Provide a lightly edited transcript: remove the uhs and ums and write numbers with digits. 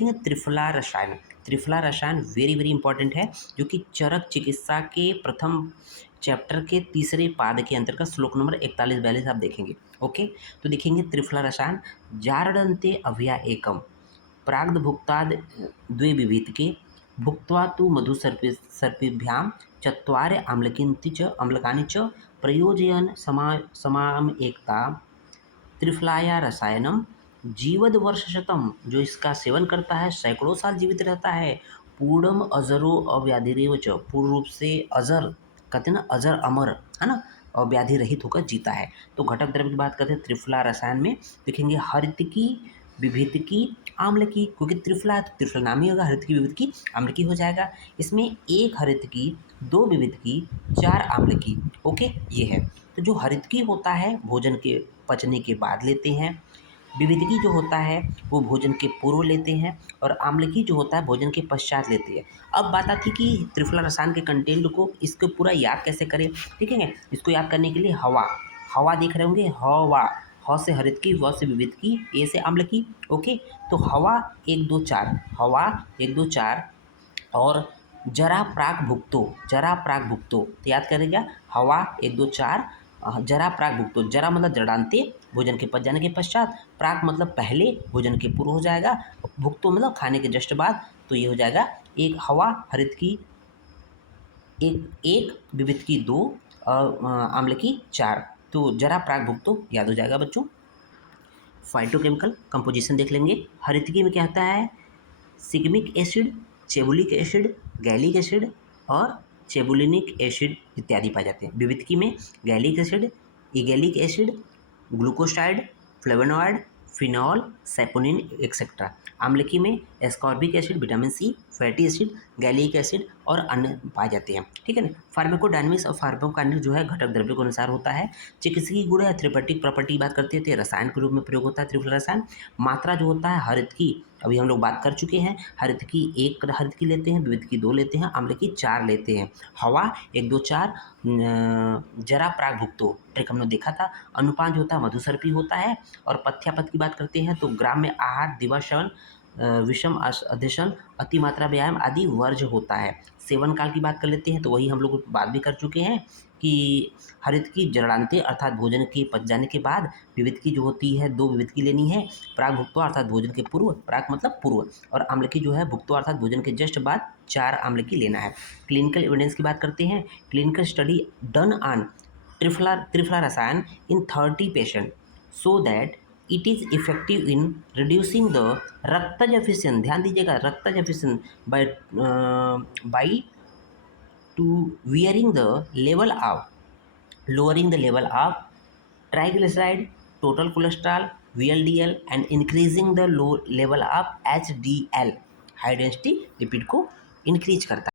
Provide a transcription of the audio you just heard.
देखेंगे त्रिफला रसायन। त्रिफला रसायन वेरी वेरी इंपॉर्टेंट है, जो कि चरक चिकित्सा के प्रथम चैप्टर के तीसरे पाद के अंतर्गत श्लोक नंबर 41-42 आप देखेंगे। ओके, तो देखेंगे त्रिफला रसायन। जारडन्ते अभया एकम प्राग्भुक्ताद द्वे विभीतिके भुक्त्वा तु मधुसर्पिभ्यां चत्वारि अम्लकानि च प्रयोजयन् समाम एकता त्रिफलाया रसायनम जीवद वर्ष शतम। जो इसका सेवन करता है सैकड़ों साल जीवित रहता है। पूर्णम अजरो अव्याधिरेव च, पूर्ण रूप से अजर, कहते हैं ना अजर अमर, है ना, और व्याधि रहित होकर जीता है। तो घटक द्रव्य की बात करते हैं त्रिफला रसायन में, देखेंगे हरितकी, विभितकी, आम्लकी, क्योंकि त्रिफला है तो त्रिफला नाम ही होगा, हरितकी, विभितकी, आम्लकी हो जाएगा। इसमें एक हरितकी, दो विभितकी, चार आम्लकी। ओके, ये है। तो जो हरितकी होता है भोजन के पचने के बाद लेते हैं, विविधकी जो होता है वो भोजन के पूर्व लेते हैं, और आम्लकी जो होता है भोजन के पश्चात लेते हैं। अब बात आती है कि त्रिफला रसायन के कंटेंट को, इसको पूरा याद कैसे करें। ठीक है, इसको याद करने के लिए हवा, हवा देख रहे होंगे, हवा, ह से हरितकी, व से विविधकी, ए से आम्लकी। ओके, तो हवा 1 2 4, हवा 1 2 4, और जरा प्राक भुक्तो, जरा प्राक भुक्तो, तो याद करेगा हवा 1 2 4, जरा प्राक भुक्तो, जरा मतलब जड़ांते, भोजन के पच जाने के पश्चात, प्राक मतलब पहले, भोजन के पूर्व हो जाएगा, भुक्तो मतलब खाने के जस्ट बाद। तो ये हो जाएगा एक हवा हरित की एक विविध की 2 और आम्ल की 4। तो जरा प्राक भुक्तो याद हो जाएगा बच्चों। फाइटोकेमिकल कंपोजिशन देख लेंगे। हरितकी में क्या होता है, सिग्मिक acid, chebulic acid, gallic acid और चेबुलिनिक एसिड इत्यादि पाए जाते हैं। विविधकी में गैलिक एसिड, इगैलिक acid, glucoside, flavonoid, phenol, saponin etcetera. आम्लकी में ascorbic acid, vitamin C, fatty acid, gallic acid और अन्य पाए जाते हैं। ठीक है ना। फार्माकोडायनेमिक्स और फार्माकोकाइनेटिक्स जो है घटक द्रव्यों के अनुसार होता है। चिकित्सकीय गुण है, थेरेपेटिक प्रॉपर्टी की बात करते हैं, रसायन के रूप में प्रयोग होता है त्रिफला रसायन। मात्रा जो होता है हरितकी, अभी हम लोग बात कर चुके हैं, हरितकी 1 हरितकी लेते हैं, विविधकी 2 लेते हैं, आम्लकी 4 लेते हैं। हवा 1 2 4, जरा प्राक भुक्तो ट्रिक हमने देखा था। अनुपान जो होता है मधुसर्पी होता है। और पथ्यापथ की बात करते हैं तो ग्राम में आहार, दिवाशन, विषम अधिशन, अतिमात्रा व्यायाम आदि वर्ज्य होता है। सेवन काल की बात कर लेते हैं तो वही हम लोग बात भी कर चुके हैं कि हरित की जड़ांते अर्थात भोजन के पच जाने के बाद, विविध की जो होती है 2 विविध की लेनी है, प्राक भुक्तो अर्थात भोजन के पूर्व, प्राक मतलब पूर्व, और आम्ल की जो है भुक्तो अर्थात भोजन के जस्ट बाद 4 आम्ल की लेना है। क्लिनिकल एविडेंस की बात करते हैं। Clinical study done on Triphala rasayana in 30 patient so that it is effective in reducing the raktaja efficiency, ध्यान दीजिएगा raktaja efficiency by to wearing the level of lowering the level of triglyceride, total cholesterol, VLDL and increasing the low level of HDL, high density lipid को increase करता है।